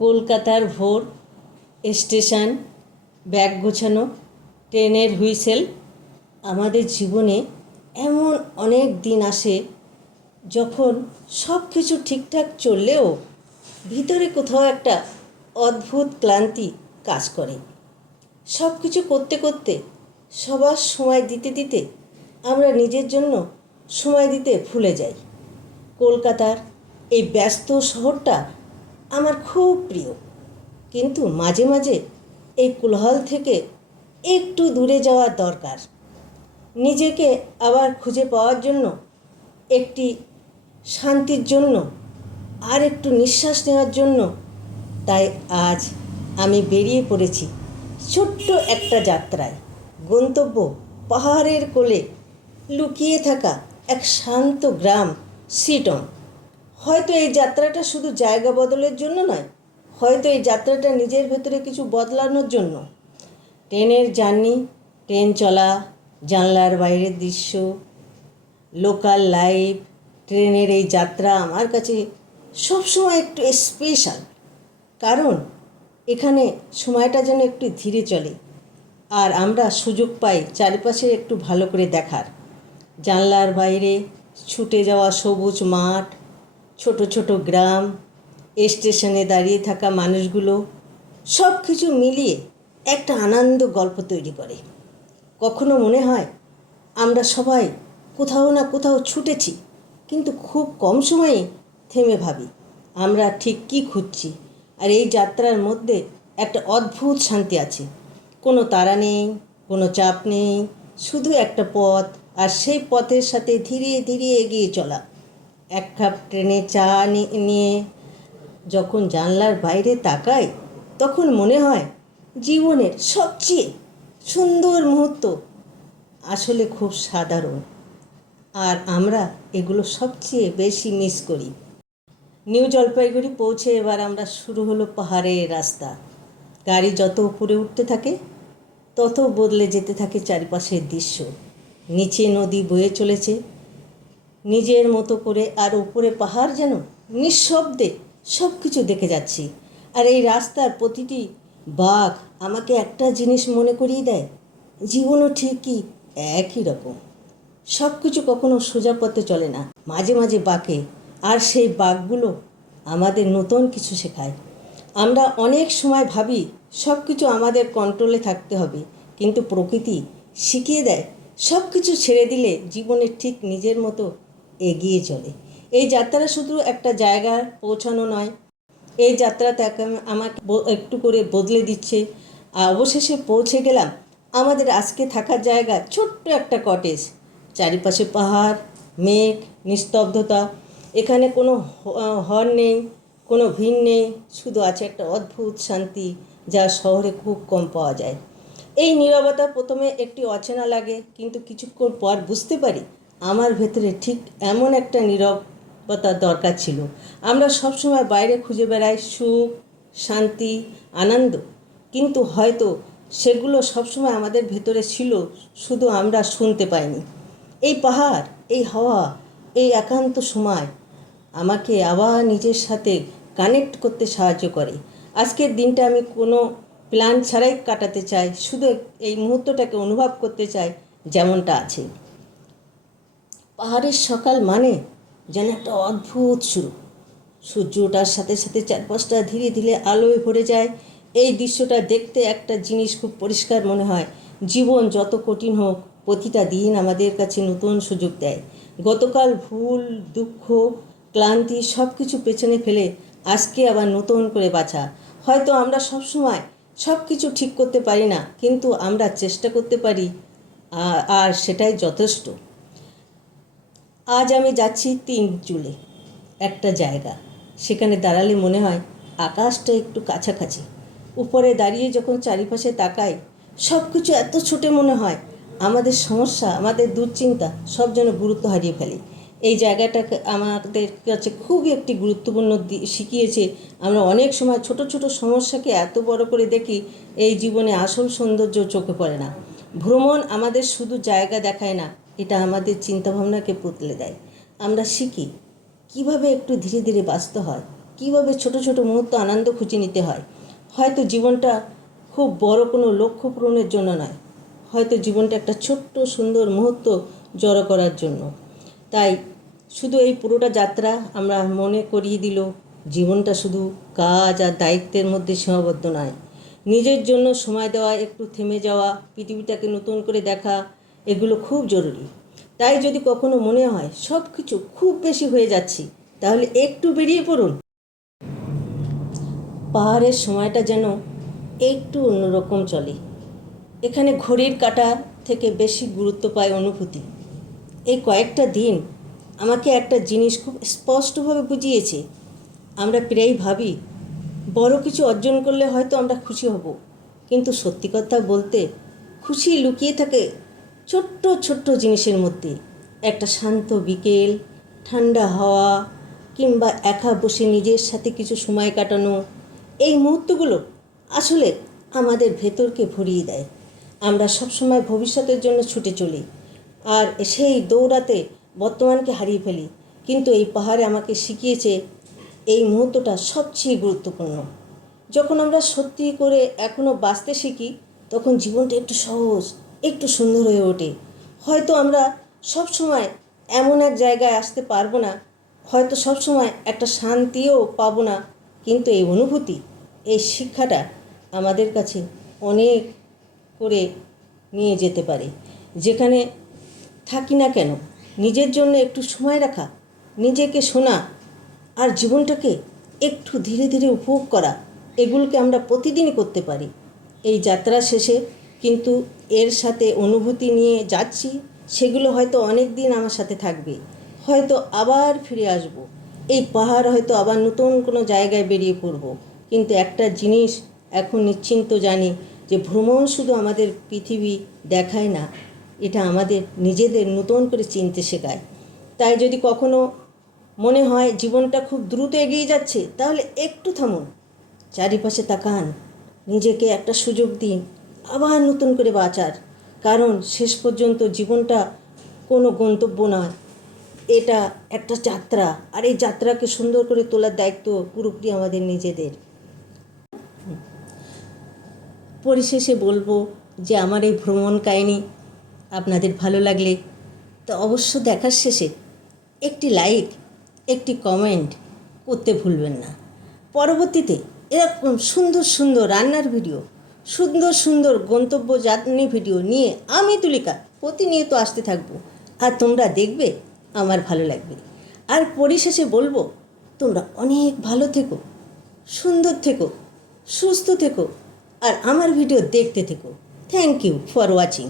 কলকাতার ভোর, station, bag গোছানো, ট্রেনের হুইসেল। আমাদের জীবনে এমন অনেক দিন আসে যখন সব কিছু ঠিকঠাক চললেও ভিতরে কোথাও একটা অদ্ভুত ক্লান্তি কাজ করে। সব কিছু করতে করতে, সবার সময় দিতে দিতে আমরা নিজের জন্য সময় দিতে ভুলে যাই। কলকাতার এই ব্যস্ত শহরটা আমার খুব প্রিয়, কিন্তু মাঝে মাঝে এই কোলাহল থেকে একটু দূরে যাওয়া দরকার, নিজেকে আবার খুঁজে পাওয়ার জন্য, একটি শান্তির জন্য, আর একটু নিঃশ্বাস নেওয়ার জন্য। তাই আজ আমি বেরিয়ে পড়েছি ছোট্ট একটা যাত্রায়। গন্তব্য পাহাড়ের কোলে লুকিয়ে থাকা এক শান্ত গ্রাম, সিটং। হয়তো এই যাত্রাটা শুধু জায়গা বদলের জন্য নয়, হয়তো এই যাত্রাটা নিজের ভেতরে কিছু বদলানোর জন্য। ট্রেনের জার্নি, ট্রেন চলা, জানলার বাইরের দৃশ্য, লোকাল লাইফ, ট্রেনের এই যাত্রা আমার কাছে সবসময় একটু স্পেশাল। কারণ এখানে সময়টা যেন একটু ধীরে চলে, আর আমরা সুযোগ পাই চারিপাশে একটু ভালো করে দেখার। জানলার বাইরে ছুটে যাওয়া সবুজ মাঠ, ছোট ছোট গ্রাম, স্টেশনে দাঁড়িয়ে থাকা মানুষগুলো, সব কিছু মিলিয়ে একটা আনন্দ গল্প তৈরি করে। কখনো মনে হয় আমরা সবাই কোথাও না কোথাও ছুটেছি, কিন্তু খুব কম সময়ে থেমে ভাবি আমরা ঠিক কী খুঁজছি। আর এই যাত্রার মধ্যে একটা অদ্ভুত শান্তি আছে। কোনো তাড়া নেই, কোনো চাপ নেই, শুধু একটা পথ, আর সেই পথের সাথে ধীরে ধীরে এগিয়ে চলা। এক কাপ ট্রেনে চা নিয়ে যখন জানলার বাইরে তাকাই, তখন মনে হয় জীবনের সবচেয়ে সুন্দর মুহূর্ত আসলে খুব সাধারণ, আর আমরা এগুলো সবচেয়ে বেশি মিস করি। নিউ জলপাইগুড়ি পৌঁছে এবার আমরা শুরু হলো পাহাড়ের রাস্তা। গাড়ি যত উপরে উঠতে থাকে তত বদলে যেতে থাকে চারিপাশের দৃশ্য। নিচে নদী বয়ে চলেছে নিজের মতো করে, আর উপরে পাহাড় যেন নিঃশব্দে সব কিছু দেখে যাচ্ছি। আর এই রাস্তার প্রতিটি বাঁক আমাকে একটা জিনিস মনে করিয়ে দেয়, জীবনও ঠিকই একই রকম। সব কিছু কখনো সোজা পথে চলে না, মাঝে মাঝে বাঁকে, আর সেই বাঁকগুলো আমাদের নতুন কিছু শেখায়। আমরা অনেক সময় ভাবি সব কিছু আমাদের কন্ট্রোলে থাকতে হবে, কিন্তু প্রকৃতি শিখিয়ে দেয় সব কিছু ছেড়ে দিলে জীবনে ঠিক নিজের মতো এগিয়ে চলে। এই যাত্রা শুধু একটা জায়গায় পৌঁছানো নয়, এই যাত্রাতে আমাকে একটু করে বদলে দিচ্ছে। আর অবশেষে পৌঁছে গেলাম আমাদের আজকে থাকার জায়গা, ছোট্ট একটা কটেজ। চারিপাশে পাহাড়, মেঘ, নিস্তব্ধতা। এখানে কোনো হর্ন নেই, কোনো ভিড় নেই, শুধু আছে একটা অদ্ভুত শান্তি যা শহরে খুব কম পাওয়া যায়। এই নীরবতা প্রথমে একটি অচেনা লাগে, কিন্তু কিছুক্ষণ পর বুঝতে পারি আমার ভেতরে ঠিক এমন একটা নীরবতা দরকার ছিল। আমরা সবসময় বাইরে খুঁজে বেড়াই সুখ, শান্তি, আনন্দ, কিন্তু হয়তো সেগুলো সবসময় আমাদের ভেতরে ছিল, শুধু আমরা শুনতে পাইনি। এই পাহাড়, এই হাওয়া, এই একান্ত সময় আমাকে আবার নিজের সাথে কানেক্ট করতে সাহায্য করে। আজকের দিনটা আমি কোনো প্ল্যান ছাড়াই কাটাতে চাই, শুধু এই মুহূর্তটাকে অনুভব করতে চাই যেমনটা আছে। পাহাড়ের সকাল মানে যেন একটা অদ্ভুত শুরু। সূর্য ওঠার সাথে সাথে চারপাশটা ধীরে ধীরে আলোয় ভরে যায়। এই দৃশ্যটা দেখতে একটা জিনিস খুব পরিষ্কার মনে হয়, জীবন যত কঠিন হোক, প্রতিটা দিন আমাদের কাছে নতুন সুযোগ দেয়। গতকাল ভুল, দুঃখ, ক্লান্তি সব কিছু পেছনে ফেলে আজকে আবার নতুন করে বাঁচা। হয়তো আমরা সবসময় সব কিছু ঠিক করতে পারি না, কিন্তু আমরা চেষ্টা করতে পারি, আর সেটাই যথেষ্ট। আজ আমি যাচ্ছি তিনচুলে, একটা জায়গা, সেখানে দাঁড়ালে মনে হয় আকাশটা একটু কাছাকাছি। উপরে দাঁড়িয়ে যখন চারিপাশে তাকাই, সব কিছু এত ছোটো মনে হয়, আমাদের সমস্যা, আমাদের দুশ্চিন্তা সব যেন গুরুত্ব হারিয়ে ফেলে। এই জায়গাটাকে আমাদের কাছে খুবই একটি গুরুত্বপূর্ণ শিখিয়েছে। আমরা অনেক সময় ছোট ছোট সমস্যাকে এত বড় করে দেখি, এই জীবনে আসল সৌন্দর্য চোখে পড়ে না। ভ্রমণ আমাদের শুধু জায়গা দেখায় না, এটা আমাদের চিন্তাভাবনাকে বদলে দেয়। আমরা শিখি কীভাবে একটু ধীরে ধীরে বাঁচতে হয়, কীভাবে ছোট ছোট মুহূর্ত আনন্দ খুঁজে নিতে হয়। হয়তো জীবনটা খুব বড় কোনো লক্ষ্য পূরণের জন্য নয়, হয়তো জীবনটা একটা ছোট্ট সুন্দর মুহূর্ত জড়ো করার জন্য। তাই শুধু এই পুরোটা যাত্রা আমরা মনে করিয়ে দিল জীবনটা শুধু কাজ আর দায়িত্বের মধ্যে সীমাবদ্ধ নয়। নিজের জন্য সময় দেওয়া, একটু থেমে যাওয়া, পৃথিবীটাকে নতুন করে দেখা, এগুলো খুব জরুরি। তাই যদি কখনো মনে হয় সব কিছু খুব বেশি হয়ে যাচ্ছি, তাহলে একটু বেরিয়ে পড়ুন। পাহাড়ের সময়টা যেন একটু অন্যরকম চলে। এখানে ঘড়ির কাঁটা থেকে বেশি গুরুত্ব পায় অনুভূতি। এই কয়েকটা দিন আমাকে একটা জিনিস খুব স্পষ্টভাবে বুঝিয়েছে। আমরা প্রায়ই ভাবি বড় কিছু অর্জন করলে হয়তো আমরা খুশি হব, কিন্তু সত্যি কথা বলতে খুশি লুকিয়ে থাকে ছোট্ট ছোট্ট জিনিসের মধ্যে। একটা শান্ত বিকেল, ঠান্ডা হাওয়া, কিংবা একা বসে নিজের সাথে কিছু সময় কাটানো, এই মুহূর্তগুলো আসলে আমাদের ভেতরকে ভরিয়ে দেয়। আমরা সবসময় ভবিষ্যতের জন্য ছুটে চলি আর সেই দৌড়াতে বর্তমানকে হারিয়ে ফেলি, কিন্তু এই পাহাড়ে আমাকে শিখিয়েছে এই মুহূর্তটা সবচেয়ে গুরুত্বপূর্ণ। যখন আমরা সত্যি করে এখনও বাঁচতে শিখি, তখন জীবনটা একটু সহজ, একটু সুন্দর হয়ে ওঠে। হয়তো আমরা সব সময় এমন এক জায়গায় আসতে পারবো না, হয়তো সব সময় একটা শান্তিও পাবো না, কিন্তু এই অনুভূতি, এই শিক্ষাটা আমাদের কাছে অনেক করে নিয়ে যেতে পারে। যেখানে থাকি না কেন, নিজের জন্য একটু সময় রাখা, নিজেকে শোনা আর জীবনটাকে একটু ধীরে ধীরে উপভোগ করা, এগুলোকে আমরা প্রতিদিনই করতে পারি। এই যাত্রা শেষে কিন্তু এর সাথে অনুভূতি নিয়ে যাচ্ছি, সেগুলো হয়তো অনেক দিন আমার সাথে থাকবে। হয়তো আবার ফিরে আসব, এই পাহাড় হয়তো আবার নতুন কোনো জায়গায় বেরিয়ে পড়ব, কিন্তু একটা জিনিস এখন নিশ্চিন্ত জানি যে ভ্রমণ শুধু আমাদের পৃথিবী দেখায় না, এটা আমাদের নিজেদের নতুন করে চিনতে শেখায়। তাই যদি কখনো মনে হয় জীবনটা খুব দ্রুত এগিয়ে যাচ্ছে, তাহলে একটু থামুন, চারিপাশে তাকান, নিজেকে একটা সুযোগ দিন আবার নতুন করে বাঁচার। কারণ শেষ পর্যন্ত জীবনটা কোনো গন্তব্য নয়, এটা একটা যাত্রা, আর এই যাত্রাকে সুন্দর করে তোলার দায়িত্ব পুরোপুরি আমাদের নিজেদের। পরিশেষে বলবো যে আমার এই ভ্রমণ কাহিনী আপনাদের ভালো লাগলে তো অবশ্য দেখার শেষে একটি লাইক, একটি কমেন্ট করতে ভুলবেন না। পরবর্তীতে এরকম সুন্দর সুন্দর রান্নার ভিডিও, সুন্দর সুন্দর গন্তব্য যাত্রী ভিডিও নিয়ে আমি তুলিকা প্রতিনিয়ত আসতে থাকবো, আর তোমরা দেখবে আমার ভালো লাগবে। আর পরিশেষে বলবো, তোমরা অনেক ভালো থেকো, সুন্দর থেকো, সুস্থ থেকো, আর আমার ভিডিও দেখতে থেকো। Thank you for watching.